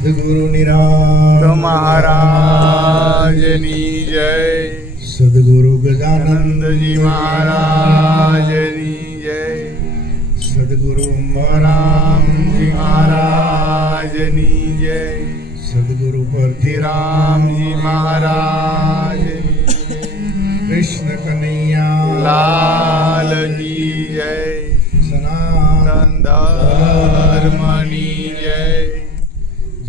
સદગુરુ નિરાજ મહારાજની જય, સદગુરુ ગજાનંદજી મહારાજની જય, સદગુરુ રામજી મહારાજની જય, સદગુરુ રામજી મહારાજની જય, કૃષ્ણ કનૈયા લાલજી જય, સનાતન ધર્મની જય,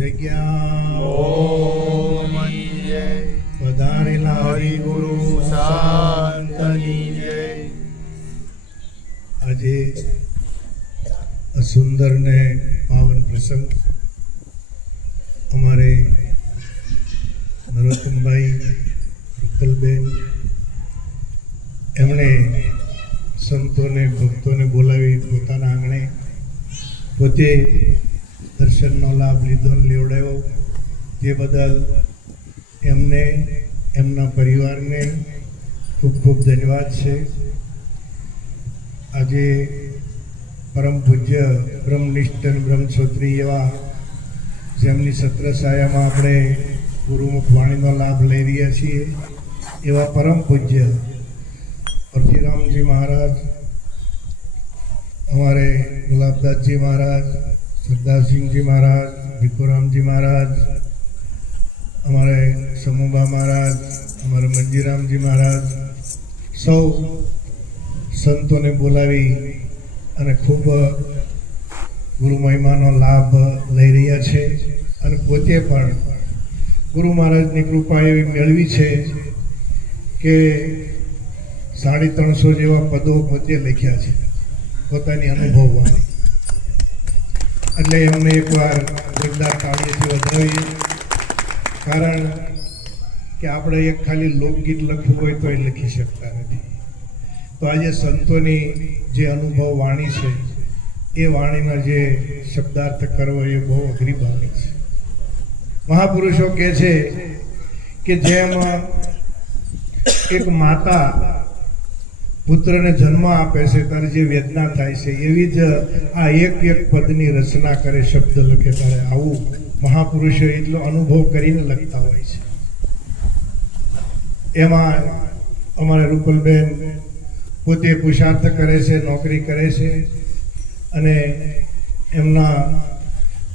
જગ્યા ઓમની જય, પધારેલા હરિગુરુ શાંતની જય. આજે આ સુંદર ને પાવન પ્રસંગ અમારે નરોત્તમભાઈ રૂપલબેન એમણે સંતોને ભક્તોને બોલાવી પોતાના આંગણે પોતે દર્શનનો લાભ લીધો ને લેવડાવ્યો. તે બદલ એમને એમના પરિવારને ખૂબ ખૂબ ધન્યવાદ છે. આજે પરમ પૂજ્ય બ્રહ્મનિષ્ઠ બ્રહ્મક્ષત્રિય એવા જેમની છત્રછાયામાં આપણે ગુરુમુખ વાણીનો લાભ લઈ રહ્યા છીએ એવા પરમ પૂજ્ય પરશુરામજી મહારાજ, અમારે ગુલાબદાસજી મહારાજ, સરદારસિંહજી મહારાજ, ભીખુરામજી મહારાજ, અમારે સમુબા મહારાજ, અમારે મંજીરામજી મહારાજ, સૌ સંતોને બોલાવી અને ખૂબ ગુરુ મહિમાનો લાભ લઈ રહ્યા છે અને પોતે પણ ગુરુ મહારાજની કૃપા એવી મેળવી છે કે 350 જેવા પદો પોતે લખ્યા છે પોતાની અનુભવવાળી. એટલે એમને એકવાર જોરદાર તાળીઓથી વધાવીએ. કારણ કે આપણે એક ખાલી લોકગીત લખવું હોય તો એ લખી શકતા નથી. તો આજે સંતોની જે અનુભવ વાણી છે એ વાણીના જે શબ્દાર્થ કરવો એ બહુ અઘરી બાબત છે. મહાપુરુષો કહે છે કે જેમ એક માતા પુત્રને જન્મ આપે છે ત્યારે જે વેદના થાય છે એવી જ આ એક એક પદની રચના કરે, શબ્દ લખે ત્યારે આવું મહાપુરુષો એટલો અનુભવ કરીને લખતા હોય છે. એમાં અમારે રૂપલબેન પોતે પુરુષાર્થ કરે છે, નોકરી કરે છે અને એમના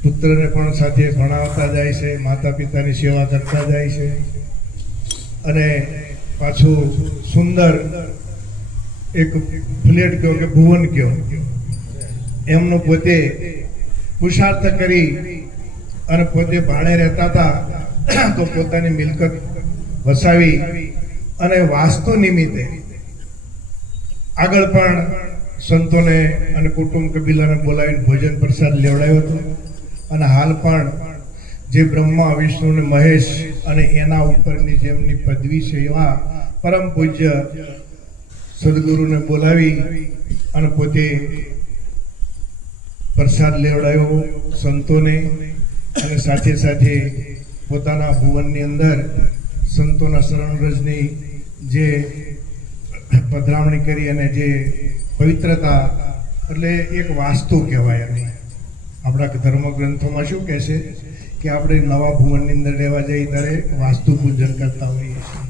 પુત્રને પણ સાથે ભણાવતા જાય છે, માતા પિતાની સેવા કરતા જાય છે અને પાછું સુંદર એક ફ્લેટ કહો કે ભુવન કહો એમનો પોતે પુરુષાર્થ કરી અને પોતે ભાડે રહેતા હતા તો પોતાની મિલકત વસાવી અને વાસ્તુ નિમિત્તે આગળ પણ સંતોને અને કુટુંબ કબીલાને બોલાવીને ભોજન પ્રસાદ લેવડાવ્યો હતો. અને હાલ પણ જે બ્રહ્મા વિષ્ણુ ને મહેશ અને એના ઉપરની જેમની પદવી છે એવા પરમ પૂજ્ય સદગુરુને બોલાવી અને પોતે પ્રસાદ લેવડાવ્યો સંતોને અને સાથે સાથે પોતાના ભુવનની અંદર સંતોના શરણ રજની જે પધરામણી કરી અને જે પવિત્રતા એટલે એક વાસ્તુ કહેવાય. અને આપણા ધર્મગ્રંથોમાં શું કહે છે કે આપણે નવા ભુવનની અંદર રહેવા જઈએ ત્યારે વાસ્તુ પૂજન કરતા હોઈએ છીએ.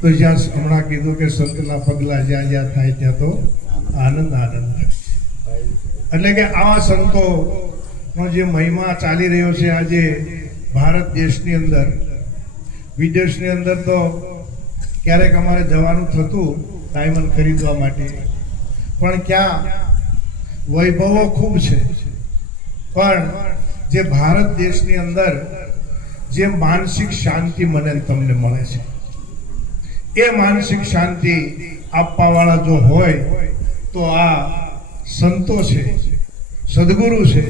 તો જ્યાં હમણાં કીધું કે સંતના પગલા જ્યાં જ્યાં થાય ત્યાં તો આનંદ આનંદ થાય. એટલે કે આવા સંતોનો જે મહિમા ચાલી રહ્યો છે આજે ભારત દેશની અંદર, વિદેશની અંદર તો ક્યારેક અમારે જવાનું થતું ડાયમંડ ખરીદવા માટે, પણ ક્યાં વૈભવો ખૂબ છે. પણ જે ભારત દેશની અંદર જે માનસિક શાંતિ મને તમને મળે છે એ માનસિક શાંતિ આપવા વાળા જો હોય તો આ સંતો છે, સદગુરુ છે.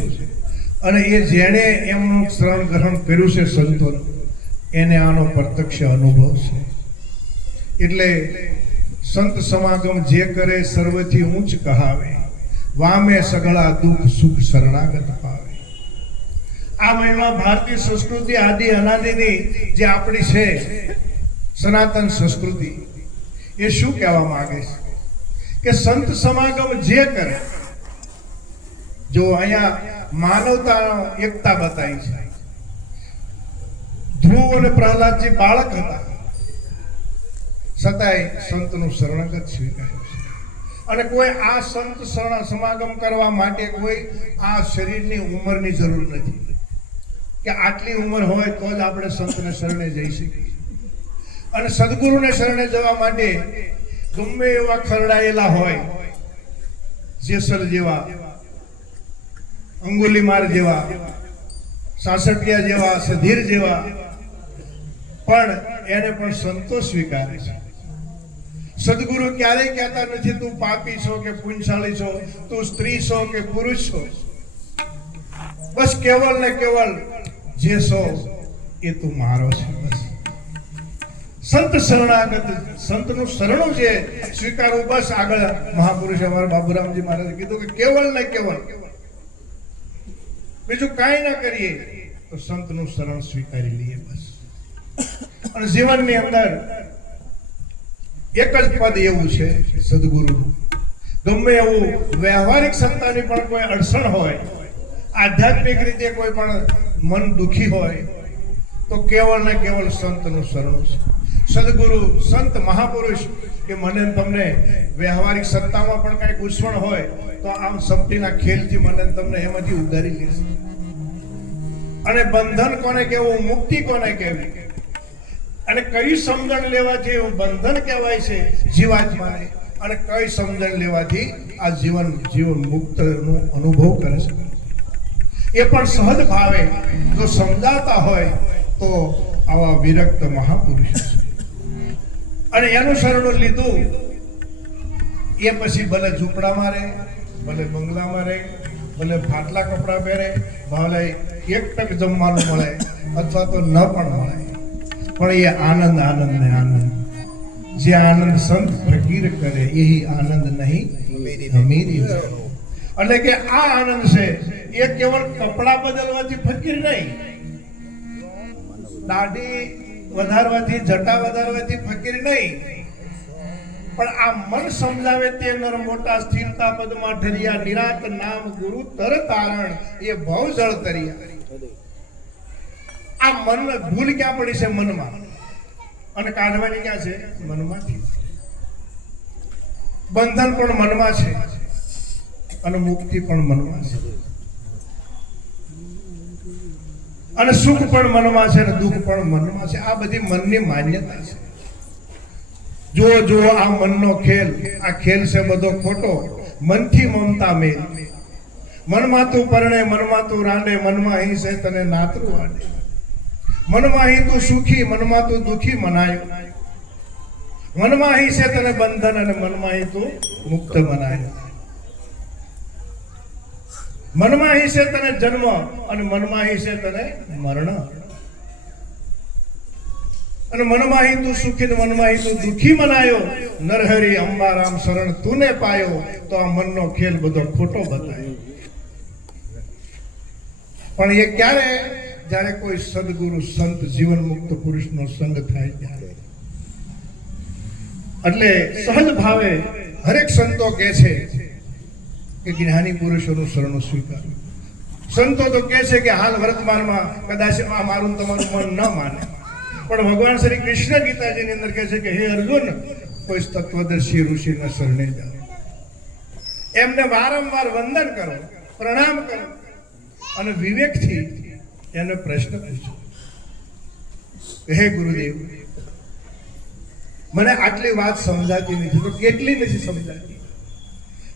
અને એ જેણે એમનું શરણ ગ્રહણ કર્યું છે સંતોનું એને આનો પ્રત્યક્ષ અનુભવ છે. એટલે સંત સમાગમ જે કરે સર્વથી ઊંચ કહાવે, વામે સગળા દુઃખ સુખ શરણાગત પાવે. આ મહિમા ભારતીય સંસ્કૃતિ આદિ અનાદિની જે આપણી છે સનાતન સંસ્કૃતિ એ શું કહેવા માંગે છે કે સંત સમાગમ જે કરે, જો અહીંયા માનવતાનો એકતા બતાવી છે ધ્રુવ અને પ્રહલાદજી બાળક હતા, છતાંય સંતનું શરણાગત સ્વીકાર્યું છે. અને કોઈ આ સંત સમાગમ કરવા માટે કોઈ આ શરીરની ઉંમરની જરૂર નથી કે આટલી ઉંમર હોય તો જ આપણે સંતને શરણે જઈ શકીએ. અને સદગુરુને શરણે જવા માટે ગમે એવા ખરડાયેલા હોય, જેસલ જેવા, અંગુલીમાર જેવા, સાસઠિયા જેવા, સધીર જેવા, પણ એને પણ સંતો સ્વીકારે છે. સદગુરુ ક્યારેય કહેતા નથી તું પાપી છો કે પુણ્યશાળી છો, તું સ્ત્રી છો કે પુરુષ છો. બસ કેવલ ને કેવલ જે છો એ તું મારો છે. બસ સંત શરણાગત, સંતનું શરણું જે સ્વીકારવું, બસ આગળ મહાપુરુષ અમારા બાબુરામજી મહારાજે કીધું કે કેવલ ને કેવલ, બીજું કાંઈ ના કરીએ તો સંતનું શરણ સ્વીકારી લઈએ બસ. અને જીવનની અંદર એક જ પદ એવું છે સદગુરુનું, ગમે એવું વ્યવહારિક સત્તાની પણ કોઈ અડચણ હોય, આધ્યાત્મિક રીતે કોઈ પણ મન દુખી હોય તો કેવળ ને કેવળ સંતનું શરણું છે. સદગુરુ સંત મહાપુરુષ કે મને તમને વ્યવહારિક સત્તામાં પણ કઈ ગુસ્વણ હોય તો આમ સપટીના ખેલથી મને તમને એમાંથી ઉગારી લેશે. અને બંધન કોને કહેવું, મુક્તિ કોને કહેવી, અને કઈ સમજણ લેવાથી એવું બંધન કહેવાય છે જીવાત્માને, અને કઈ સમજણ લેવાથી આ જીવન મુક્તનો અનુભવ કરે છે, એ પણ સહજ ભાવે જો સમજાતા હોય તો આવા વિરક્ત મહાપુરુષ છે. અને એનું શરણું લીધું એ પછી ભલે ઝૂંપડામાં રહે, ભલે બંગલામાં રહે, ભલે ફાટલા કપડા પહેરે, ભલે એક ટક જમવાનું મળે અથવા તો ન પણ મળે, પણ એ આનંદ આનંદ ને આનંદ. જે આનંદ સંત ફકીર કરે એ આનંદ નહીં અમીરી. એટલે કે આ આનંદ છે એ કેવળ કપડા બદલવાથી ફકીર નહીં, દાઢી વધારવાથી, જટા વધારવાથી ફકીર નહીં, પણ આ મન સમજાવે તે નર મોટા, સ્થિરતા પદમાં ઠરિયા, નિરાત નામ ગુરુ તર તારણ, એ ભવ જળ તરિયા. આ મન ભૂલ ક્યાં પડી છે? મનમાં. અને કાઢવાની ક્યાં છે? મનમાંથી. બંધન પણ મનમાં છે અને મુક્તિ પણ મનમાં છે, અને સુખ પણ મનમાં છે અને દુઃખ પણ મનમાં છે. આ બધી મનની માન્યતા છે. જો આ મનનો ખેલ, આ ખેલ છે બધો ખોટો. મનથી મમતા મેલ, મનમાં તું પરણે, મનમાં તું રાંડે, મનમાં અહીં છે તને નાતરું આડે. મનમાં અહીં તું સુખી, મનમાં તું દુખી મનાયો. મનમાં અહીં છે તને બંધન અને મનમાં અહીં તું મુક્ત મનાયો. મનમાં અહીં છે તને જન્મ અને મનમાં અહીં છે તને મરણ. અને મનમાં અહીં તું સુખી ને મનમાં અહીં તું દુખી મનાયો. નરહરી અંબારામ શરણ તુને પાયો, તો આ મનનો ખેલ બધો ખોટો બતાયો. પણ એ ક્યારે? જ્યારે કોઈ સદગુરુ સંત જીવન મુક્ત પુરુષનો સંગ થાય ત્યારે. એટલે સહજ ભાવે હરેક સંતો કહે છે કે જ્ઞાની પુરુષોનું શરણું સ્વીકારવું. સંતો તો કહે છે કે હાલ વર્તમાનમાં કદાચ આ મારું તમારું મન ન માને, પણ ભગવાન શ્રી કૃષ્ણ ગીતાજીની અંદર કહે છે કે હે અર્જુન, કોઈ તત્વદર્શી ઋષિના શરણે જાઓ, એમને વારંવાર વંદન કરો, પ્રણામ કરો અને વિવેકથી એને પ્રશ્ન પૂછો, હે ગુરુદેવ, મને આટલી વાત સમજાતી નથી. તો કેટલી નથી સમજાતી?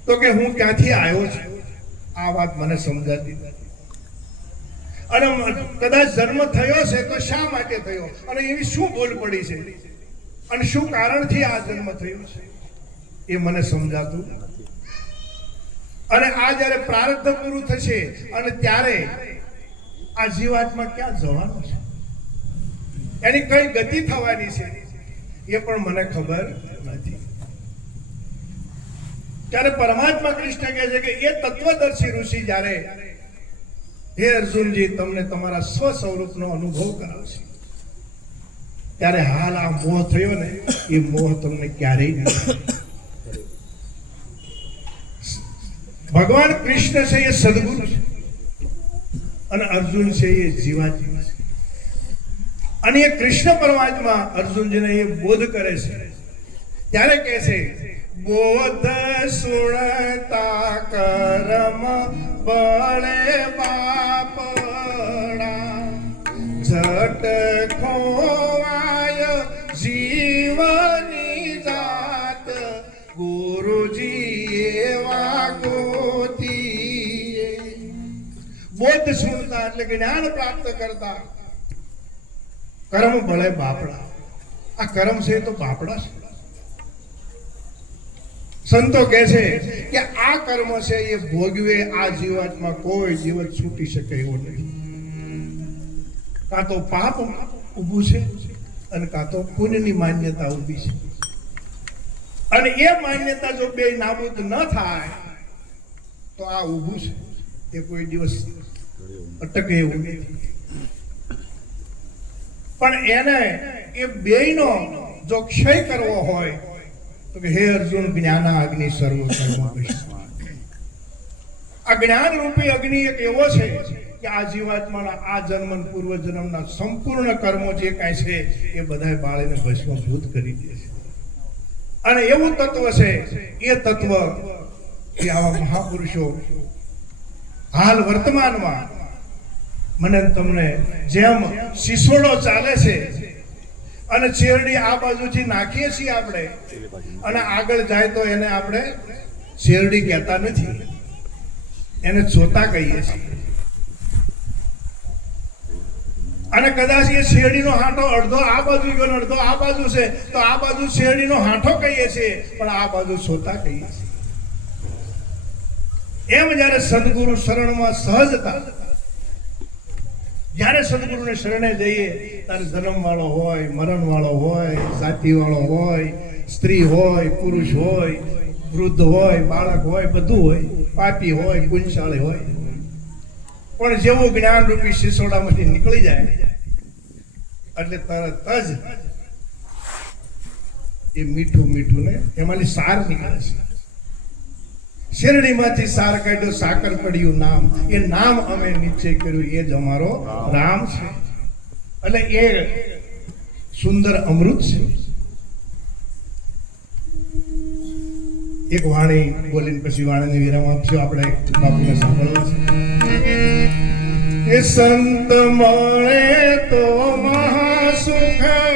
તો કે હું ક્યાંથી આવ્યો છું આ વાત મને સમજાતી નથી. અને કદાચ જન્મ થયો છે તો શા માટે થયો, અને એવી શું ભૂલ પડી છે, અને શું કારણથી આ જન્મ થયો છે એ મને સમજાતું નથી. અને આ જ્યારે પ્રારબ્ધ પૂરું થશે અને ત્યારે આ જીવાત્મા ક્યાં જવાનું છે, એની કઈ ગતિ થવાની છે એ પણ મને ખબર નથી. ત્યારે પરમાત્મા કૃષ્ણ કહે છે કે એ તત્વદર્શી ઋષિ જ્યારે હે અર્જુનજી તમને તમારા સ્વ સ્વરૂપનો અનુભવ કરાવશે, ત્યારે હાલ આ મોહ થયો ને એ મોહ તમને ક્યારેય નહીં. ભગવાન કૃષ્ણ છે એ સદગુરુ છે અને અર્જુન છે એ જીવાત્મા છે. અને એ કૃષ્ણ પરમાત્મા અર્જુનજીને એ બોધ કરે છે ત્યારે કહે છે બોધ સુણતા કરમ બળે બાપડા જટ ખોવાય જીવની જાત ગુરુજી એવા ગોતી બોધ સુણતા એટલે કે જ્ઞાન પ્રાપ્ત કરતા કર્મ ભલે બાપડા આ કર્મ છે તો બાપડા છે સંતો કહે છે કે આ કર્મ છે એ ભોગવે આ જીવાતમાં કોઈ જીવત છૂટી શકે એવો નહીં કાં તો પાપ ઊભું છે અને કાં તો પુણ્યની માન્યતા ઊભી છે અને એ માન્યતા જો બે નાબૂદ ન થાય તો આ ઊભું છે એ કોઈ દિવસ અટકે એવું નહીં પણ એને એ બેયનો જો ક્ષય કરવો હોય તો કે હે અર્જુન જ્ઞાનાગ્નિ સર્વ કર્મ આ જ્ઞાન રૂપી અગ્નિ એક એવો છે કે આ જીવાત્માના આ જન્મ પૂર્વ જન્મના સંપૂર્ણ કર્મો જે કાંઈ છે એ બધા બાળીને ભસ્મભૂત કરી દે છે અને એવું તત્વ છે એ તત્વ એ આવા મહાપુરુષો હાલ વર્તમાનમાં મને તમને જેમ સિસોડો ચાલે છે અને શેરડી આ બાજુથી નાખીએ છીએ આપણે અને આગળ જાય તો એને આપણે શેરડી કહેતા નથી એને ચોતા કહીએ છીએ અને કદાચ એ શેરડીનો હાંઠો અડધો આ બાજુ ગયો ને અડધો આ બાજુ છે તો આ બાજુ શેરડીનો હાંઠો કહીએ છીએ પણ આ બાજુ ચોતા કહીએ છીએ એમ જ્યારે સદગુરુ શરણમાં સહજતા જ્યારે સદગુરુને શરણે જઈએ ત્યારે જન્મ વાળો હોય મરણ વાળો હોય જાતિ વાળો હોય સ્ત્રી હોય પુરુષ હોય વૃદ્ધ હોય બાળક હોય બધું હોય પાપી હોય પુણ્યશાળી હોય પણ જેવું જ્ઞાન રૂપી શિસોડામાંથી નીકળી જાય એટલે તરત જ એ મીઠું મીઠું ને એમાંથી સાર નીકળે છે શેરડીમાંથી સાર કાઢ્યો સાકર પડ્યું નામ એ નામ અમે નિશ્ચય કર્યું એ જ અમારો રામ છે એટલે એ સુંદર અમૃત છે એક વાણી બોલીને પછી વાણીને વિરામ આપશું આપણે બાપુને સાંભળવા છે એ સંત મળે તો મહાસુખ